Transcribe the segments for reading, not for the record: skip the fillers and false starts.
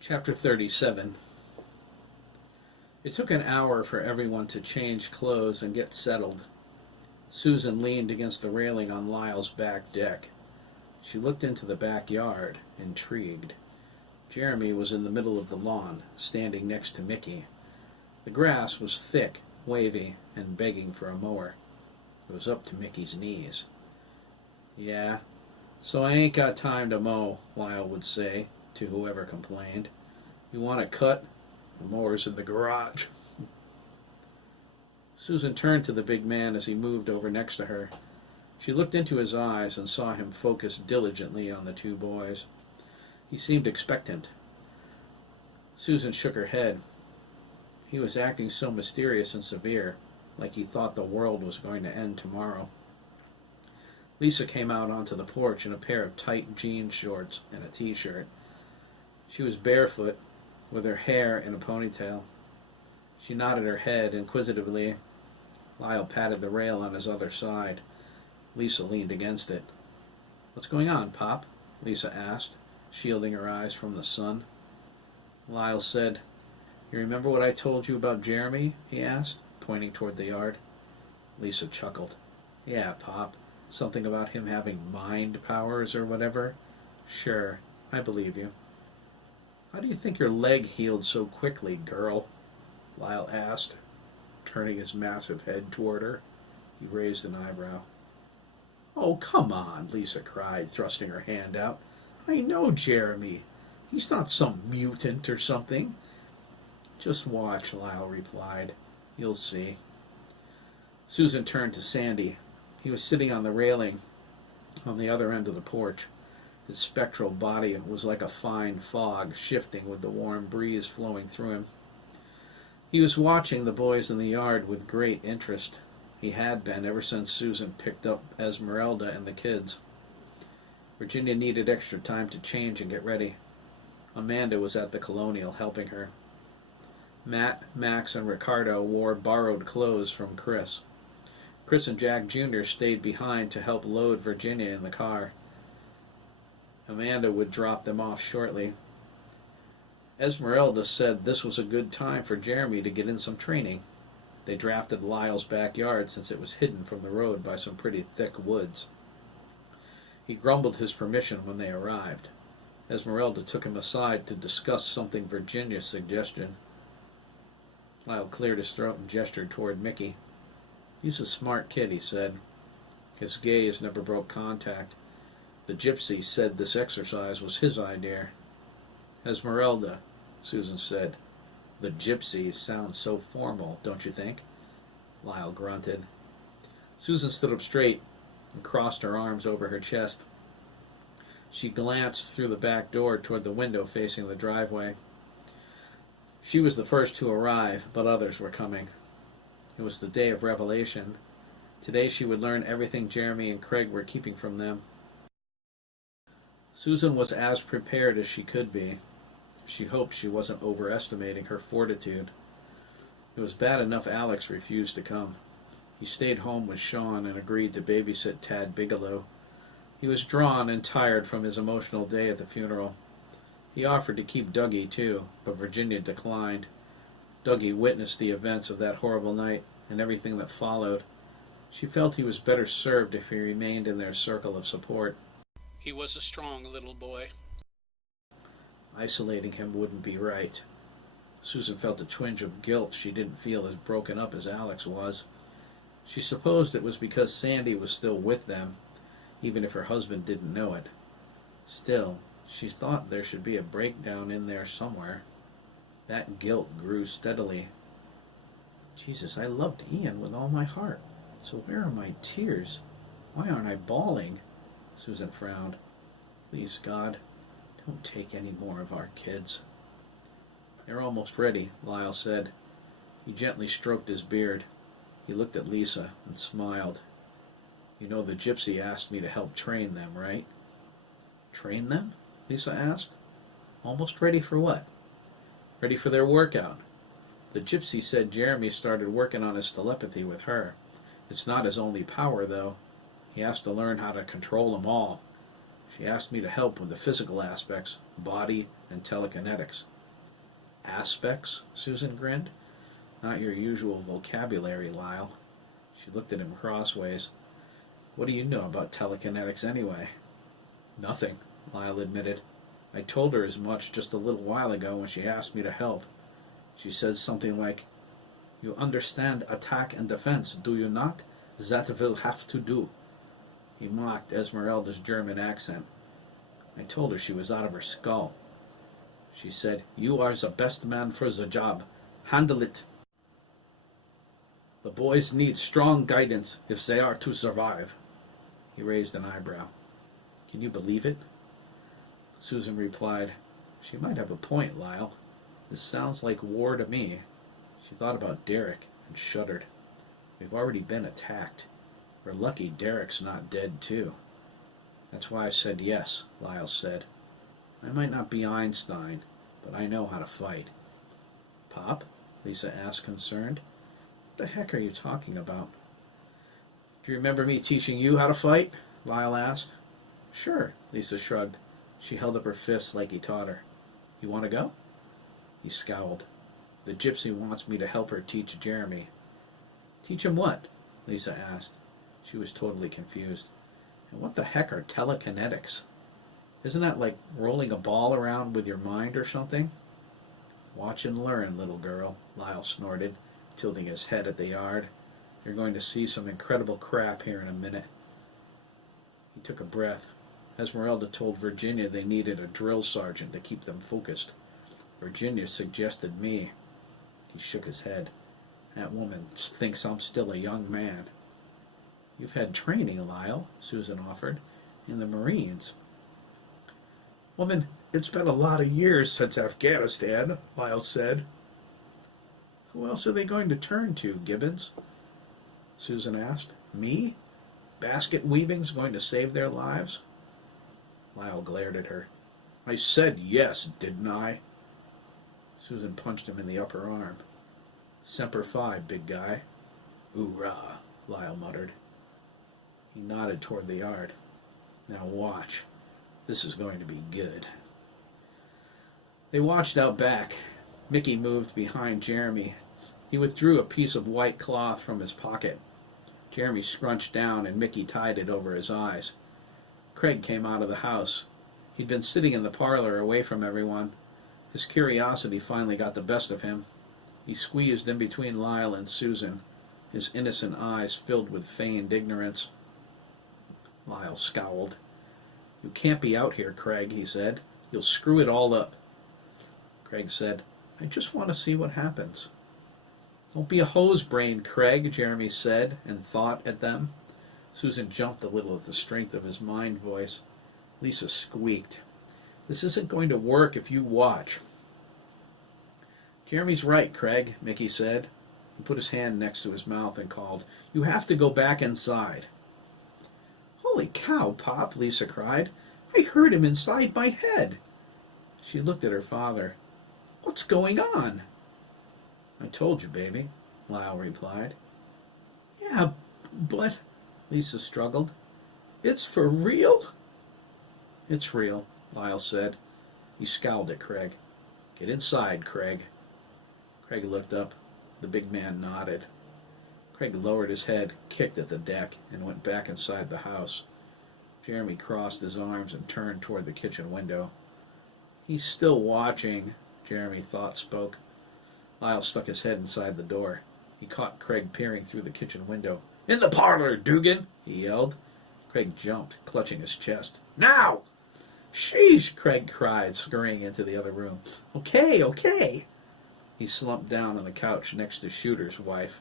Chapter 37. It took an hour for everyone to change clothes and get settled. Susan leaned against the railing on Lyle's back deck. She looked into the backyard, intrigued. Jeremy was in the middle of the lawn, standing next to Mickey. The grass was thick, wavy, and begging for a mower. It was up to Mickey's knees. "Yeah, so I ain't got time to mow," Lyle would say to whoever complained. "You want a cut? The mower's in the garage." Susan turned to the big man as he moved over next to her. She looked into his eyes and saw him focus diligently on the two boys. He seemed expectant. Susan shook her head. He was acting so mysterious and severe, like he thought the world was going to end tomorrow. Lisa came out onto the porch in a pair of tight jean shorts and a t-shirt. She was barefoot, with her hair in a ponytail. She nodded her head inquisitively. Lyle patted the rail on his other side. Lisa leaned against it. "What's going on, Pop?" Lisa asked, shielding her eyes from the sun. Lyle said, "You remember what I told you about Jeremy?" he asked, pointing toward the yard. Lisa chuckled. "Yeah, Pop. Something about him having mind powers or whatever. Sure, I believe you." "How do you think your leg healed so quickly, girl?" Lyle asked, turning his massive head toward her. He raised an eyebrow. "Oh, come on," Lisa cried, thrusting her hand out. "I know Jeremy. He's not some mutant or something." "Just watch," Lyle replied. "You'll see." Susan turned to Sandy. He was sitting on the railing on the other end of the porch. His spectral body was like a fine fog, shifting with the warm breeze flowing through him. He was watching the boys in the yard with great interest. He had been ever since Susan picked up Esmeralda and the kids. Virginia needed extra time to change and get ready. Amanda was at the Colonial helping her. Matt, Max, and Ricardo wore borrowed clothes from Chris. Chris and Jack Jr. stayed behind to help load Virginia in the car. Amanda would drop them off shortly. Esmeralda said this was a good time for Jeremy to get in some training. They drafted Lyle's backyard since it was hidden from the road by some pretty thick woods. He grumbled his permission when they arrived. Esmeralda took him aside to discuss something Virginia's suggestion. Lyle cleared his throat and gestured toward Mickey. "He's a smart kid," he said. His gaze never broke contact. The gypsy said this exercise was his idea. "Esmeralda," Susan said. "The gypsy sounds so formal, don't you think?" Lyle grunted. Susan stood up straight and crossed her arms over her chest. She glanced through the back door toward the window facing the driveway. She was the first to arrive, but others were coming. It was the day of revelation. Today she would learn everything Jeremy and Craig were keeping from them. Susan was as prepared as she could be. She hoped she wasn't overestimating her fortitude. It was bad enough Alex refused to come. He stayed home with Sean and agreed to babysit Tad Bigelow. He was drawn and tired from his emotional day at the funeral. He offered to keep Dougie, too, but Virginia declined. Dougie witnessed the events of that horrible night and everything that followed. She felt he was better served if he remained in their circle of support. He was a strong little boy. Isolating him wouldn't be right. Susan felt a twinge of guilt she didn't feel as broken up as Alex was. She supposed it was because Sandy was still with them, even if her husband didn't know it. Still, she thought there should be a breakdown in there somewhere. That guilt grew steadily. Jesus, I loved Ian with all my heart. So where are my tears? Why aren't I bawling? Susan frowned. Please, God, don't take any more of our kids. They're almost ready, Lyle said. He gently stroked his beard. He looked at Lisa and smiled. You know the gypsy asked me to help train them, right? Train them? Lisa asked. Almost ready for what? Ready for their workout. The gypsy said Jeremy started working on his telepathy with her. It's not his only power, though. He has to learn how to control them all. She asked me to help with the physical aspects, body and telekinetics. Aspects? Susan grinned. Not your usual vocabulary, Lyle. She looked at him crossways. What do you know about telekinetics anyway? Nothing, Lyle admitted. I told her as much just a little while ago when she asked me to help. She said something like, "You understand attack and defense, do you not? That will have to do." He mocked Esmeralda's German accent. I told her she was out of her skull. She said, "You are the best man for the job. Handle it. The boys need strong guidance if they are to survive." He raised an eyebrow. Can you believe it? Susan replied, She might have a point, Lyle. This sounds like war to me. She thought about Derek and shuddered. We've already been attacked. We're lucky Derek's not dead, too. That's why I said yes, Lyle said. I might not be Einstein, but I know how to fight. Pop? Lisa asked, concerned. What the heck are you talking about? Do you remember me teaching you how to fight? Lyle asked. Sure, Lisa shrugged. She held up her fist like he taught her. You want to go? He scowled. The gypsy wants me to help her teach Jeremy. Teach him what? Lisa asked. She was totally confused. And what the heck are telekinetics? Isn't that like rolling a ball around with your mind or something? Watch and learn, little girl, Lyle snorted, tilting his head at the yard. You're going to see some incredible crap here in a minute. He took a breath. Esmeralda told Virginia they needed a drill sergeant to keep them focused. Virginia suggested me. He shook his head. That woman thinks I'm still a young man. You've had training, Lyle, Susan offered, in the Marines. Woman, it's been a lot of years since Afghanistan, Lyle said. Who else are they going to turn to, Gibbons? Susan asked. Me? Basket weaving's going to save their lives? Lyle glared at her. I said yes, didn't I? Susan punched him in the upper arm. Semper Fi, big guy. Hoorah, Lyle muttered. He nodded toward the yard. Now watch. This is going to be good. They watched out back. Mickey moved behind Jeremy. He withdrew a piece of white cloth from his pocket. Jeremy scrunched down and Mickey tied it over his eyes. Craig came out of the house. He'd been sitting in the parlor away from everyone. His curiosity finally got the best of him. He squeezed in between Lyle and Susan, his innocent eyes filled with feigned ignorance. Lyle scowled. You can't be out here, Craig, he said. You'll screw it all up. Craig said, I just want to see what happens. Don't be a hose-brained, Craig, Jeremy said, and thought at them. Susan jumped a little at the strength of his mind voice. Lisa squeaked. This isn't going to work if you watch. Jeremy's right, Craig, Mickey said. He put his hand next to his mouth and called, You have to go back inside. Holy cow, Pop, Lisa cried. I heard him inside my head. She looked at her father. What's going on? I told you, baby, Lyle replied. Yeah, but, Lisa struggled. It's for real? It's real, Lyle said. He scowled at Craig. Get inside, Craig. Craig looked up. The big man nodded. Craig lowered his head, kicked at the deck, and went back inside the house. Jeremy crossed his arms and turned toward the kitchen window. He's still watching, Jeremy thought spoke. Lyle stuck his head inside the door. He caught Craig peering through the kitchen window. In the parlor, Dugan, he yelled. Craig jumped, clutching his chest. Now! Sheesh, Craig cried, scurrying into the other room. Okay. He slumped down on the couch next to Shooter's wife.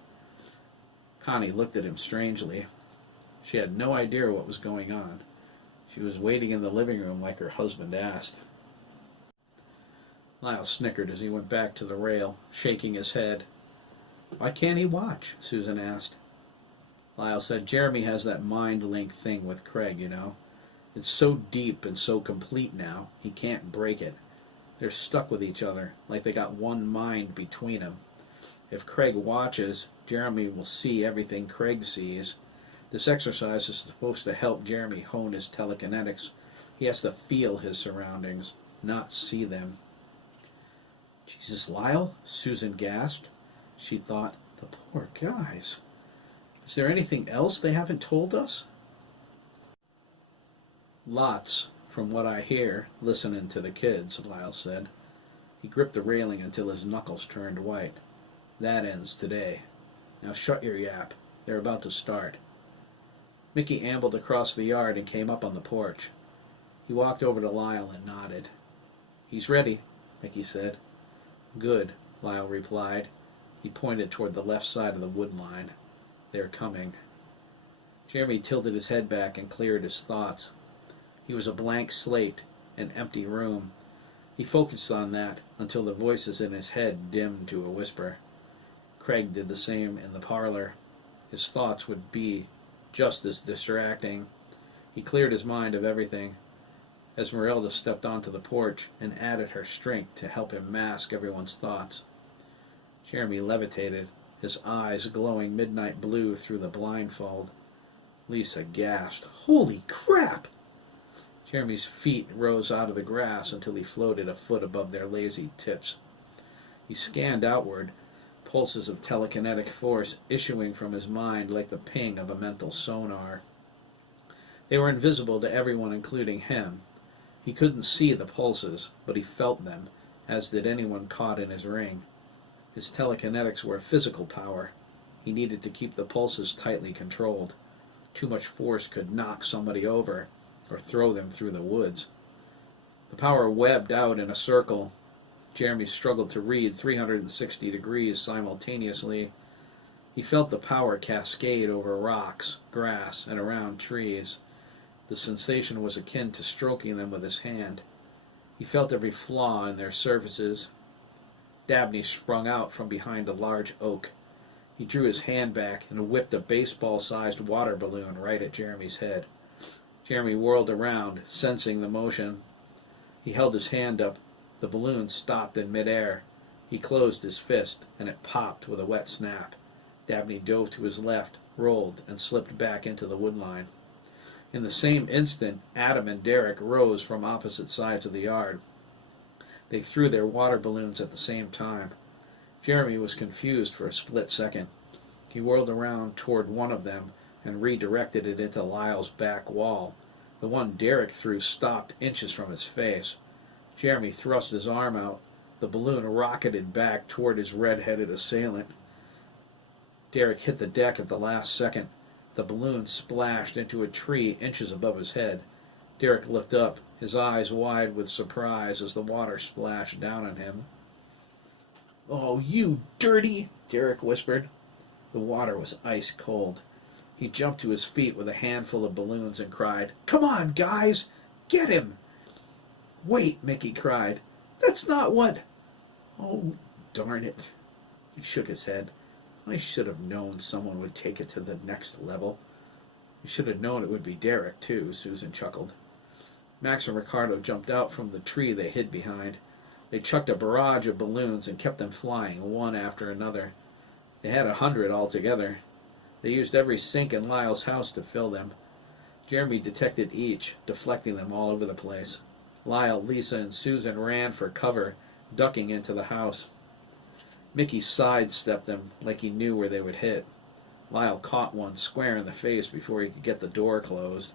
Connie looked at him strangely. She had no idea what was going on. She was waiting in the living room like her husband asked. Lyle snickered as he went back to the rail, shaking his head. Why can't he watch? Susan asked. Lyle said Jeremy has that mind link thing with Craig, you know. It's so deep and so complete now, he can't break it. They're stuck with each other, like they got one mind between them. If Craig watches, Jeremy will see everything Craig sees. This exercise is supposed to help Jeremy hone his telekinetics, He has to feel his surroundings, not see them. "Jesus, Lyle," Susan gasped. She thought, "The poor guys. Is there anything else they haven't told us?" "Lots, from what I hear, listening to the kids," Lyle said. He gripped the railing until his knuckles turned white. "That ends today. Now shut your yap. They're about to start." Mickey ambled across the yard and came up on the porch. He walked over to Lyle and nodded. "He's ready," Mickey said. "Good," Lyle replied. He pointed toward the left side of the wood line. "They're coming." Jeremy tilted his head back and cleared his thoughts. He was a blank slate, an empty room. He focused on that until the voices in his head dimmed to a whisper. Craig did the same in the parlor. His thoughts would be just as distracting. He cleared his mind of everything. Esmeralda stepped onto the porch and added her strength to help him mask everyone's thoughts. Jeremy levitated, his eyes glowing midnight blue through the blindfold. Lisa gasped, "Holy crap!" Jeremy's feet rose out of the grass until he floated a foot above their lazy tips. He scanned outward, pulses of telekinetic force issuing from his mind like the ping of a mental sonar. They were invisible to everyone, including him. He couldn't see the pulses, but he felt them, as did anyone caught in his ring. His telekinetics were physical power. He needed to keep the pulses tightly controlled. Too much force could knock somebody over or throw them through the woods. The power webbed out in a circle. Jeremy struggled to read 360 degrees simultaneously. He felt the power cascade over rocks, grass, and around trees. The sensation was akin to stroking them with his hand. He felt every flaw in their surfaces. Dabney sprung out from behind a large oak. He drew his hand back and whipped a baseball-sized water balloon right at Jeremy's head. Jeremy whirled around, sensing the motion. He held his hand up. The balloon stopped in midair. He closed his fist, and it popped with a wet snap. Dabney dove to his left, rolled, and slipped back into the woodline. In the same instant, Adam and Derek rose from opposite sides of the yard. They threw their water balloons at the same time. Jeremy was confused for a split second. He whirled around toward one of them and redirected it into Lyle's back wall. The one Derek threw stopped inches from his face. Jeremy thrust his arm out. The balloon rocketed back toward his red-headed assailant. Derek hit the deck at the last second. The balloon splashed into a tree inches above his head. Derek looked up, his eyes wide with surprise as the water splashed down on him. "Oh, you dirty!" Derek whispered. The water was ice cold. He jumped to his feet with a handful of balloons and cried, "Come on, guys! Get him!" "Wait," Mickey cried. "That's not what—" "Oh, darn it." He shook his head. "I should have known someone would take it to the next level." "You should have known it would be Derek, too," Susan chuckled. Max and Ricardo jumped out from the tree they hid behind. They chucked a barrage of balloons and kept them flying, one after another. They had 100 altogether. They used every sink in Lyle's house to fill them. Jeremy detected each, deflecting them all over the place. Lyle, Lisa, and Susan ran for cover, ducking into the house. Mickey sidestepped them like he knew where they would hit. Lyle caught one square in the face before he could get the door closed.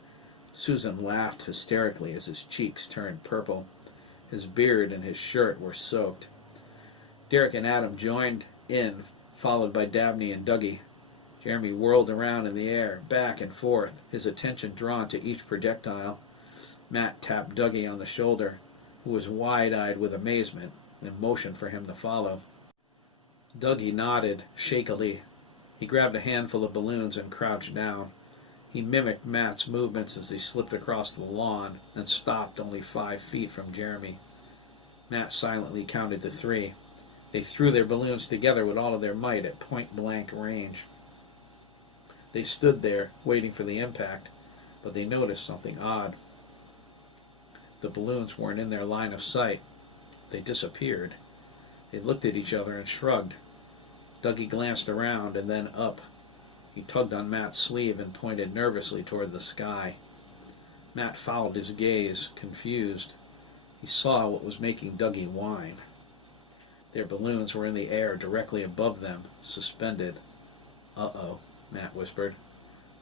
Susan laughed hysterically as his cheeks turned purple. His beard and his shirt were soaked. Derek and Adam joined in, followed by Dabney and Dougie. Jeremy whirled around in the air, back and forth, his attention drawn to each projectile. Matt tapped Dougie on the shoulder, who was wide-eyed with amazement, and motioned for him to follow. Dougie nodded, shakily. He grabbed a handful of balloons and crouched down. He mimicked Matt's movements as he slipped across the lawn and stopped only 5 feet from Jeremy. Matt silently counted to 3. They threw their balloons together with all of their might at point-blank range. They stood there, waiting for the impact, but they noticed something odd. The balloons weren't in their line of sight. They disappeared. They looked at each other and shrugged. Dougie glanced around and then up. He tugged on Matt's sleeve and pointed nervously toward the sky. Matt followed his gaze, confused. He saw what was making Dougie whine. Their balloons were in the air directly above them, suspended. "Uh-oh," Matt whispered.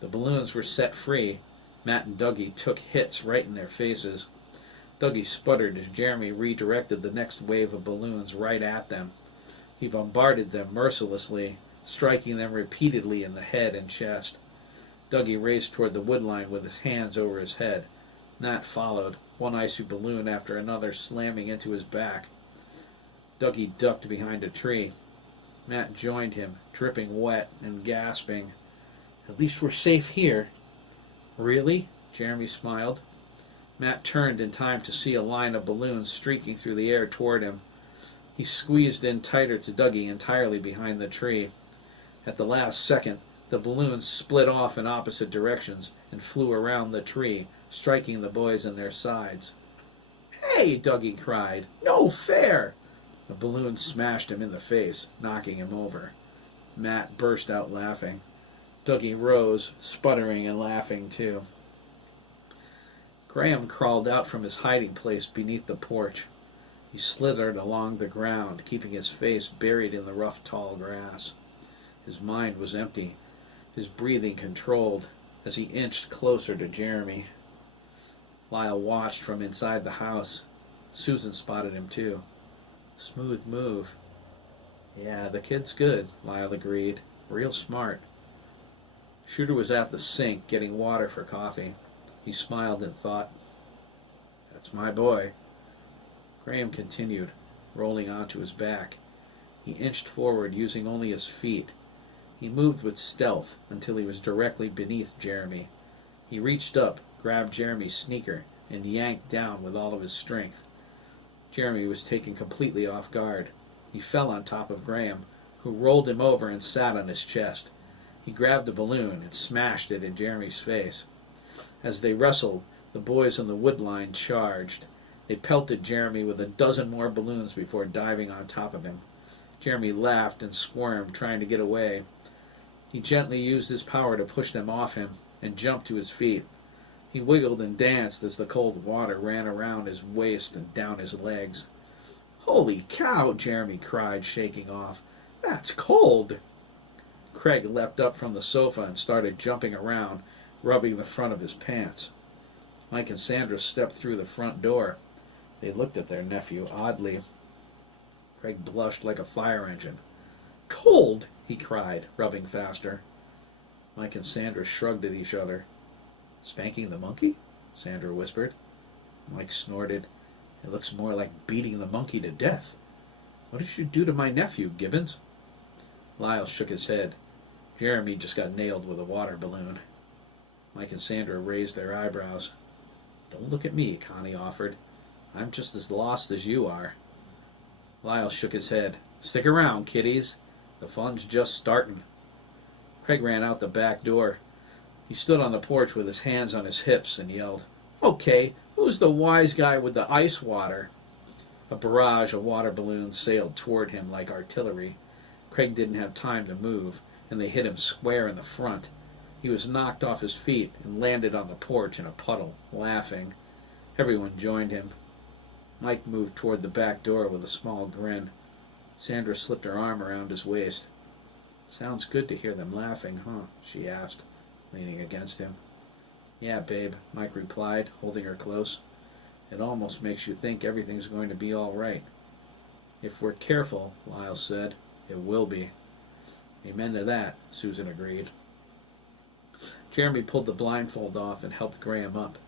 The balloons were set free. Matt and Dougie took hits right in their faces. Dougie sputtered as Jeremy redirected the next wave of balloons right at them. He bombarded them mercilessly, striking them repeatedly in the head and chest. Dougie raced toward the woodline with his hands over his head. Matt followed, one icy balloon after another slamming into his back. Dougie ducked behind a tree. Matt joined him, dripping wet and gasping. "At least we're safe here." "Really?" Jeremy smiled. Matt turned in time to see a line of balloons streaking through the air toward him. He squeezed in tighter to Dougie entirely behind the tree. At the last second, the balloons split off in opposite directions and flew around the tree, striking the boys in their sides. "Hey!" Dougie cried. "No fair!" The balloon smashed him in the face, knocking him over. Matt burst out laughing. Dougie rose, sputtering and laughing too. Graham crawled out from his hiding place beneath the porch. He slithered along the ground, keeping his face buried in the rough, tall grass. His mind was empty, his breathing controlled, as he inched closer to Jeremy. Lyle watched from inside the house. Susan spotted him too. "Smooth move." "Yeah, the kid's good," Lyle agreed. "Real smart." Shooter was at the sink getting water for coffee. He smiled and thought, "That's my boy." Graham continued, rolling onto his back. He inched forward, using only his feet. He moved with stealth until he was directly beneath Jeremy. He reached up, grabbed Jeremy's sneaker, and yanked down with all of his strength. Jeremy was taken completely off guard. He fell on top of Graham, who rolled him over and sat on his chest. He grabbed the balloon and smashed it in Jeremy's face. As they wrestled, the boys on the woodline charged. They pelted Jeremy with a dozen more balloons before diving on top of him. Jeremy laughed and squirmed, trying to get away. He gently used his power to push them off him and jumped to his feet. He wiggled and danced as the cold water ran around his waist and down his legs. "Holy cow!" Jeremy cried, shaking off. "That's cold!" Craig leapt up from the sofa and started jumping around, rubbing the front of his pants. Mike and Sandra stepped through the front door. They looked at their nephew oddly. Craig blushed like a fire engine. "Cold!" he cried, rubbing faster. Mike and Sandra shrugged at each other. "Spanking the monkey?" Sandra whispered. Mike snorted. "It looks more like beating the monkey to death. What did you do to my nephew, Gibbons?" Lyle shook his head. "Jeremy just got nailed with a water balloon." Mike and Sandra raised their eyebrows. "Don't look at me," Connie offered. "I'm just as lost as you are." Lyle shook his head. "Stick around, kiddies. The fun's just starting." Craig ran out the back door. He stood on the porch with his hands on his hips and yelled, "Okay, who's the wise guy with the ice water?" A barrage of water balloons sailed toward him like artillery. Craig didn't have time to move, and they hit him square in the front. He was knocked off his feet and landed on the porch in a puddle, laughing. Everyone joined him. Mike moved toward the back door with a small grin. Sandra slipped her arm around his waist. "Sounds good to hear them laughing, huh?" she asked, leaning against him. "Yeah, babe," Mike replied, holding her close. "It almost makes you think everything's going to be all right." "If we're careful," Lyle said, "it will be." "Amen to that," Susan agreed. Jeremy pulled the blindfold off and helped Graham up.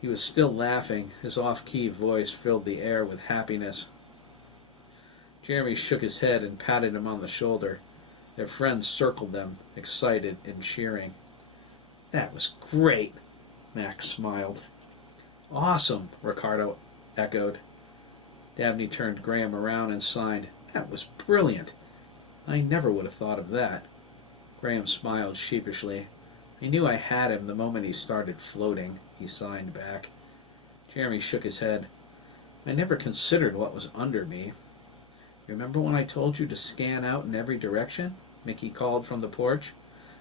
He was still laughing. His off-key voice filled the air with happiness. Jeremy shook his head and patted him on the shoulder. Their friends circled them, excited and cheering. "That was great," Max smiled. "Awesome," Ricardo echoed. Dabney turned Graham around and signed, "That was brilliant. I never would have thought of that." Graham smiled sheepishly. "I knew I had him the moment he started floating," he signed back. Jeremy shook his head. "I never considered what was under me." "Remember when I told you to scan out in every direction?" Mickey called from the porch.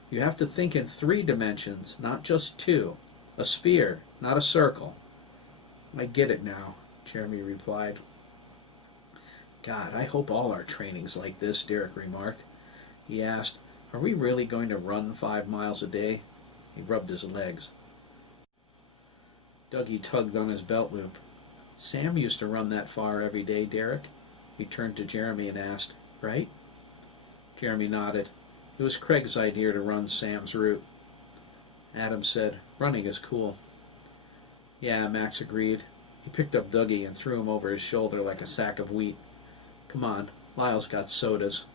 "You have to think in 3 dimensions, not just 2. A spear, not a circle. I get it now, Jeremy replied. God, I hope all our training's like this, Derek remarked. He asked, are we really going to run 5 miles a day? He rubbed his legs. Dougie tugged on his belt loop. Sam used to run that far every day, Derek. He turned to Jeremy and asked, right? Jeremy nodded. It was Craig's idea to run Sam's route. Adam said, running is cool. Yeah, Max agreed. He picked up Dougie and threw him over his shoulder like a sack of wheat. Come on, Lyle's got sodas.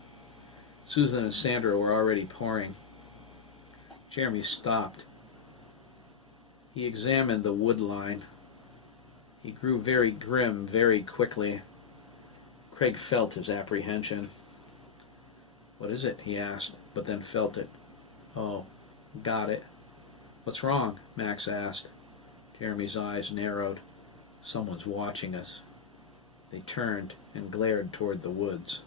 Susan and Sandra were already pouring. Jeremy stopped. He examined the wood line. He grew very grim very quickly. Craig felt his apprehension. What is it? He asked, but then felt it. Oh, got it. What's wrong? Max asked. Jeremy's eyes narrowed. Someone's watching us. They turned and glared toward the woods.